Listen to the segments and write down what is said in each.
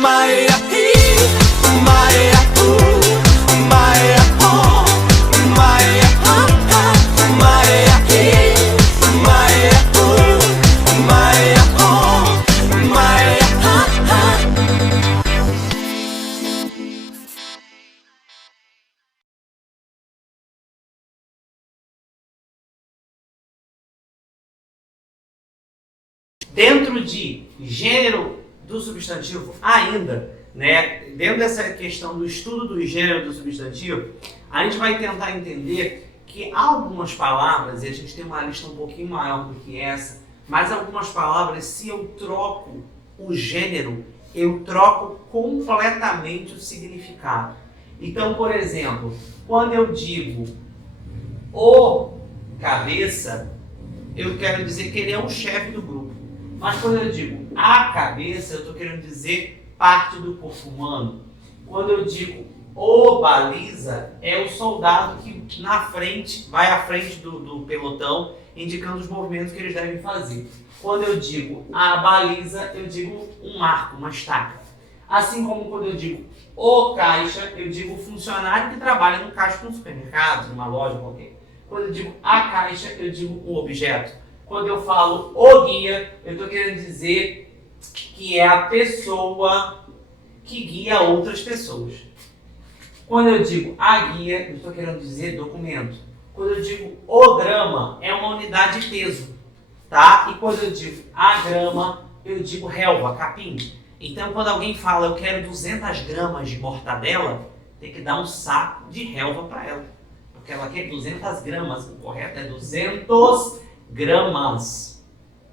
Maia, Maia, Maia, Maia, Maia, Maia, Maia, Maia. Dentro de gênero do substantivo ainda, né, dentro dessa questão do estudo do gênero do substantivo, a gente vai tentar entender que algumas palavras, e a gente tem uma lista um pouquinho maior do que essa, mas algumas palavras, se eu troco o gênero, eu troco completamente o significado. Então, por exemplo, quando eu digo o cabeça, eu quero dizer que ele é o chefe do grupo. Mas quando eu digo a cabeça, eu estou querendo dizer parte do corpo humano. Quando eu digo o baliza, é o soldado que na frente, vai à frente do pelotão, indicando os movimentos que eles devem fazer. Quando eu digo a baliza, eu digo um marco, uma estaca. Assim como quando eu digo o caixa, eu digo o funcionário que trabalha no caixa de um supermercado, numa loja qualquer. Quando eu digo a caixa, eu digo um objeto. Quando eu falo o guia, eu estou querendo dizer que é a pessoa que guia outras pessoas. Quando eu digo a guia, eu estou querendo dizer documento. Quando eu digo o grama, é uma unidade de peso, tá? E quando eu digo a grama, eu digo relva, capim. Então, quando alguém fala, eu quero 200 gramas de mortadela, tem que dar um saco de relva para ela. Porque ela quer 200 gramas, o correto é 200 gramas,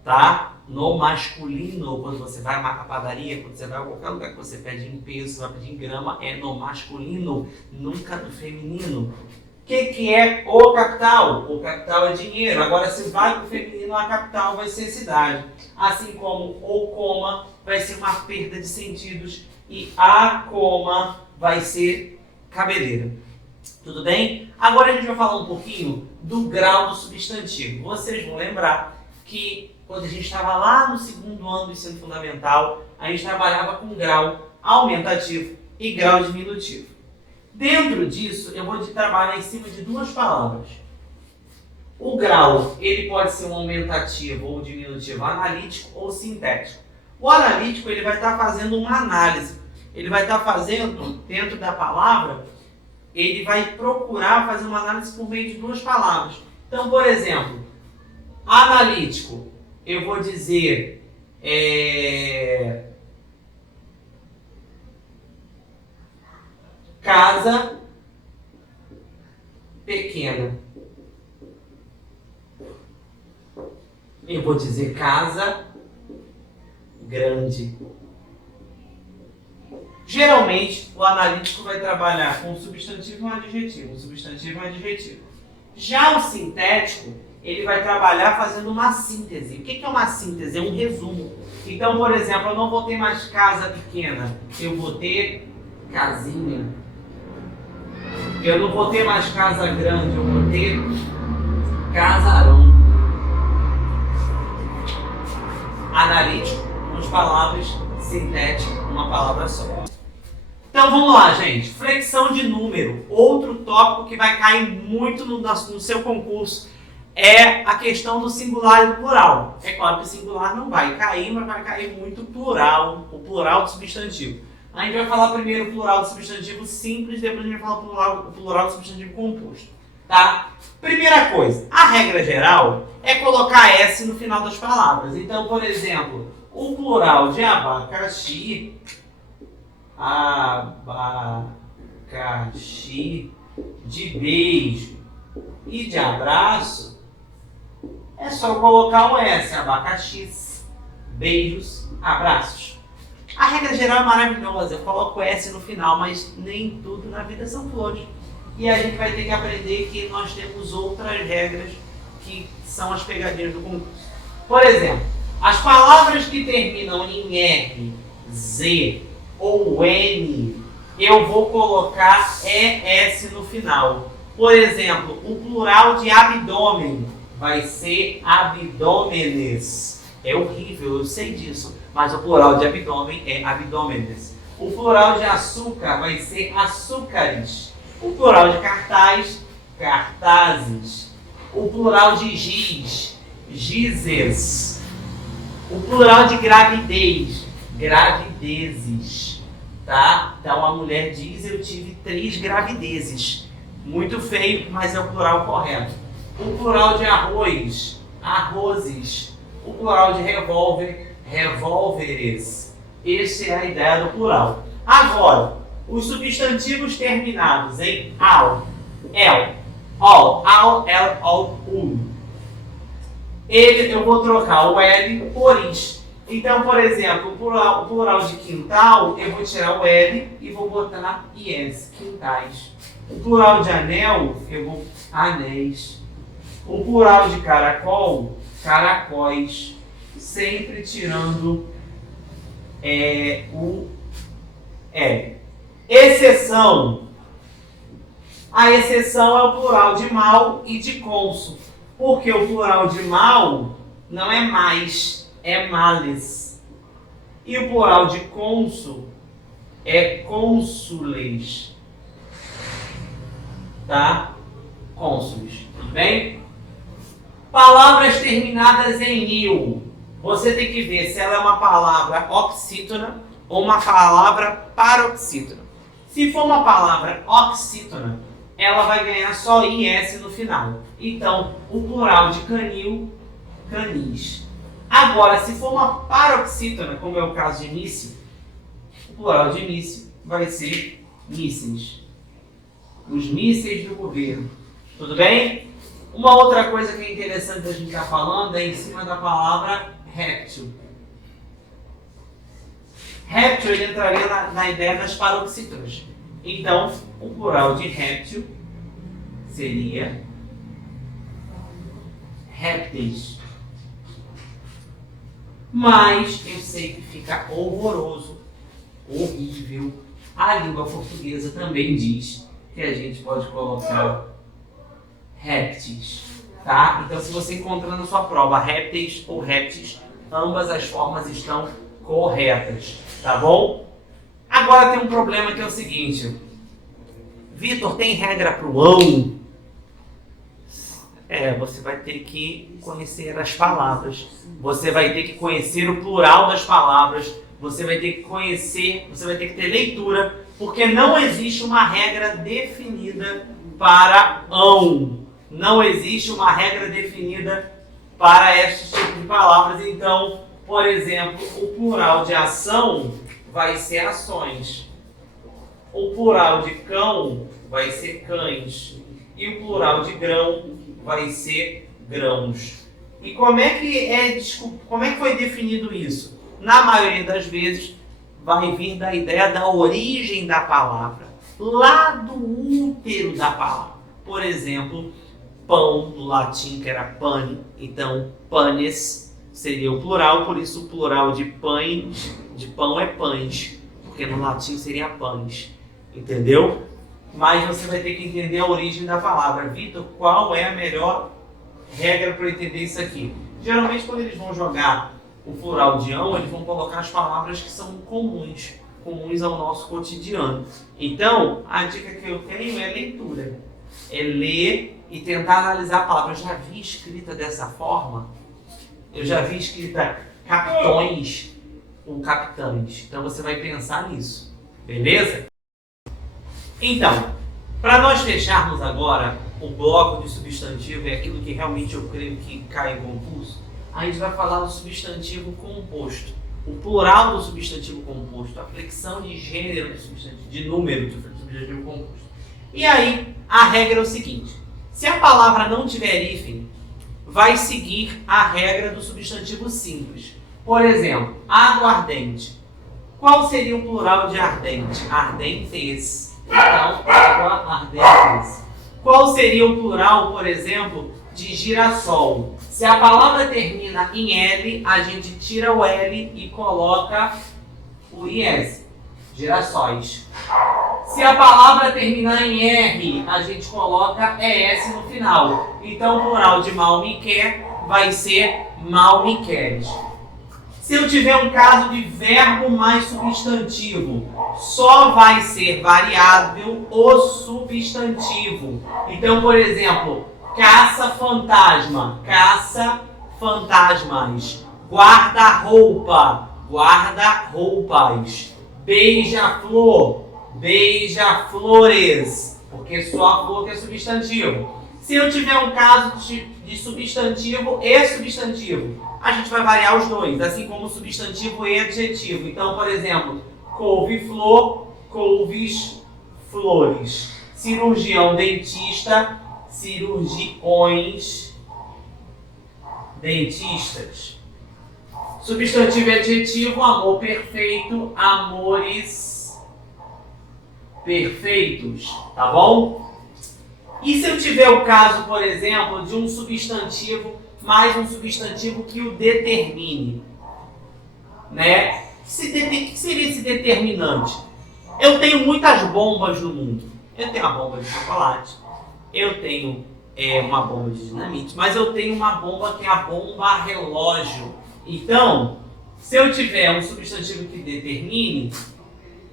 tá? No masculino, quando você vai a uma padaria, quando você vai a qualquer lugar que você pede em peso, você vai pedir em grama, é no masculino, nunca no feminino. O que é o capital? O capital é dinheiro. Agora, se vai para o feminino, a capital vai ser cidade. Assim como o coma vai ser uma perda de sentidos e a coma vai ser cabeleira. Tudo bem? Agora a gente vai falar um pouquinho do grau do substantivo. Vocês vão lembrar que quando a gente estava lá no segundo ano do ensino fundamental, a gente trabalhava com grau aumentativo e grau diminutivo. Dentro disso, eu vou trabalhar em cima de duas palavras. O grau, ele pode ser um aumentativo ou diminutivo analítico ou sintético. O analítico, ele vai estar fazendo uma análise. Ele vai estar fazendo, dentro da palavra, ele vai procurar fazer uma análise por meio de duas palavras. Então, por exemplo, analítico, eu vou dizer casa pequena. Eu vou dizer casa grande. Geralmente, o analítico vai trabalhar com um substantivo e um adjetivo. Um substantivo e um adjetivo. Já o sintético, ele vai trabalhar fazendo uma síntese. O que é uma síntese? É um resumo. Então, por exemplo, eu não vou ter mais casa pequena. Eu vou ter casinha. Eu não vou ter mais casa grande. Eu vou ter casarão. Analítico, duas palavras. Sintético, uma palavra só. Então vamos lá, gente. Flexão de número. Outro tópico que vai cair muito no seu concurso é a questão do singular e do plural. É claro que o singular não vai cair, mas vai cair muito o plural do substantivo. A gente vai falar primeiro o plural do substantivo simples, depois a gente vai falar o plural do substantivo composto. Tá? Primeira coisa, a regra geral é colocar S no final das palavras. Então, por exemplo, o plural de abacaxi, de beijo e de abraço, é só colocar um S, abacaxis, beijos, abraços. A regra geral é maravilhosa, eu coloco S no final, mas nem tudo na vida são flores. E a gente vai ter que aprender que nós temos outras regras que são as pegadinhas do concurso. Por exemplo, as palavras que terminam em R, Z ou N, eu vou colocar ES no final. Por exemplo, o plural de abdômen vai ser abdômenes. É horrível, eu sei disso. Mas o plural de abdômen é abdômenes. O plural de açúcar vai ser açúcares. O plural de cartaz, cartazes. O plural de giz, gizes. O plural de gravidez, gravidezes. Tá? Então a mulher diz: eu tive 3 gravidezes. Muito feio, mas é o plural correto. O plural de arroz, arrozes. O plural de revólver, revólveres. Essa é a ideia do plural. Agora, os substantivos terminados em al, el, all, el, all, eu vou trocar o L por is. Então, por exemplo, o plural de quintal, eu vou tirar o L e vou botar IS, quintais. O plural de anel, eu vou anéis. O plural de caracol, caracóis. Sempre tirando o L. Exceção. A exceção é o plural de mal e de cônsul. Porque o plural de mal não é mais, é males. E o plural de cônsul é cônsules. Tá? Cônsules. Tudo bem? Palavras terminadas em il. Você tem que ver se ela é uma palavra oxítona ou uma palavra paroxítona. Se for uma palavra oxítona, ela vai ganhar só IS no final. Então, o plural de canil, canis. Agora, se for uma paroxítona, como é o caso de míssil, o plural de míssil vai ser mísseis. Os mísseis do governo. Tudo bem? Uma outra coisa que é interessante a gente estar falando é em cima da palavra réptil. Réptil ele entraria na ideia das paroxítonas. Então, o plural de réptil seria répteis. Mas eu sei que fica horroroso, horrível. A língua portuguesa também diz que a gente pode colocar répteis, tá? Então, se você encontrar na sua prova répteis ou répteis, ambas as formas estão corretas, tá bom? Agora tem um problema que é o seguinte: Vitor, tem regra para o ão? Você vai ter que conhecer as palavras, você vai ter que conhecer o plural das palavras, você vai ter que conhecer, você vai ter que ter leitura, porque não existe uma regra definida para ão. Não existe uma regra definida para estes tipos de palavras. Então, por exemplo, o plural de ação vai ser ações. O plural de cão vai ser cães. E o plural de grão vai ser grãos. E como é que foi definido isso? Na maioria das vezes, vai vir da ideia da origem da palavra, lá do útero da palavra. Por exemplo, pão, no latim, que era pane, então panes seria o plural, por isso o plural de pães, de pão é pães, porque no latim seria pães, entendeu? Mas você vai ter que entender a origem da palavra. Vitor, qual é a melhor regra para eu entender isso aqui? Geralmente, quando eles vão jogar o plural de ão, eles vão colocar as palavras que são comuns ao nosso cotidiano. Então, a dica que eu tenho é leitura. É ler e tentar analisar a palavra. Eu já vi escrita dessa forma. Eu já vi escrita capitões ou capitães. Então, você vai pensar nisso. Beleza? Então, para nós fecharmos agora o bloco de substantivo, é aquilo que realmente eu creio que cai em concurso, a gente vai falar do substantivo composto. O plural do substantivo composto, a flexão de gênero do substantivo, de número do substantivo composto. E aí, a regra é o seguinte: se a palavra não tiver hífen, vai seguir a regra do substantivo simples. Por exemplo, aguardente. Qual seria o plural de ardente? Ardentes. Então, água ardentes. Qual seria o plural, por exemplo, de girassol? Se a palavra termina em L, a gente tira o L e coloca o IS. Girassóis. Se a palavra terminar em R, a gente coloca ES no final. Então, o plural de mal me quer vai ser mal me queres. Se eu tiver um caso de verbo mais substantivo, só vai ser variável o substantivo. Então, por exemplo, caça-fantasma, caça-fantasmas. Guarda-roupa, guarda-roupas. Beija-flor, beija-flores, porque só a flor que é substantivo. Se eu tiver um caso de substantivo e substantivo, a gente vai variar os dois, assim como substantivo e adjetivo. Então, por exemplo, couve-flor, couves, flores. Cirurgião, dentista, cirurgiões, dentistas. Substantivo e adjetivo, amor perfeito, amores perfeitos, tá bom? E se eu tiver o caso, por exemplo, de um substantivo mais um substantivo que o determine, né? O que seria esse determinante? Eu tenho muitas bombas no mundo. Eu tenho a bomba de chocolate, eu tenho uma bomba de dinamite, mas eu tenho uma bomba que é a bomba relógio. Então, se eu tiver um substantivo que determine,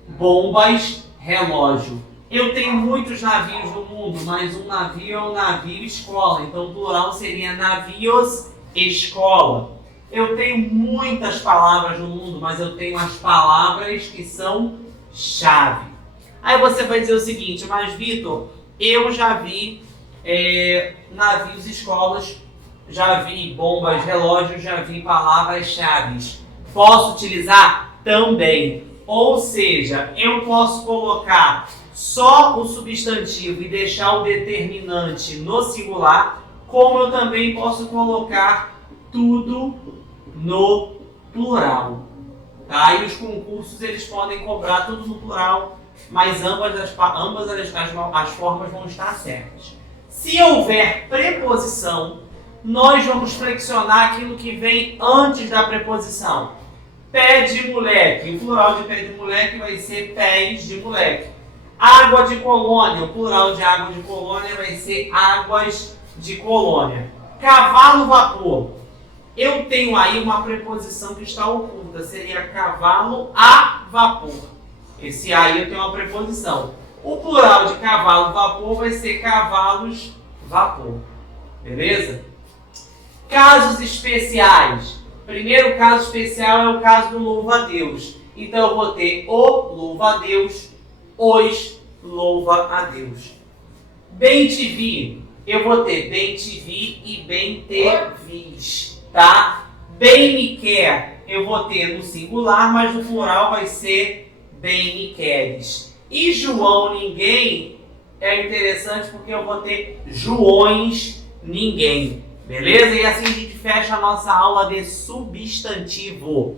bombas, relógio. Eu tenho muitos navios no mundo, mas um navio é um navio escola, então o plural seria navios escola. Eu tenho muitas palavras no mundo, mas eu tenho as palavras que são chave. Aí você vai dizer o seguinte, mas Vitor, eu já vi navios escolas, já vi bombas relógios, já vi palavras-chave. Posso utilizar? Também. Ou seja, eu posso colocar só o substantivo e deixar o determinante no singular, como eu também posso colocar tudo no plural. Tá? E os concursos eles podem cobrar tudo no plural, mas ambas as formas vão estar certas. Se houver preposição, nós vamos flexionar aquilo que vem antes da preposição. Pé de moleque, o plural de pé de moleque vai ser pés de moleque. Água de colônia, o plural de água de colônia vai ser águas de colônia. Cavalo vapor, eu tenho aí uma preposição que está oculta, seria cavalo a vapor. Esse aí eu tenho uma preposição. O plural de cavalo vapor vai ser cavalos vapor. Beleza? Casos especiais. Primeiro caso especial é o caso do louva-a-Deus. Então eu vou ter o louva-a-Deus, os louva-a-Deus. Bem-te-vi, eu vou ter bem-te-vi e bem-te-vis, tá? Bem-me-quer, eu vou ter no singular, mas no plural vai ser bem-me-queres. E João ninguém é interessante porque eu vou ter Joões ninguém. Beleza? E assim a gente fecha a nossa aula de substantivo.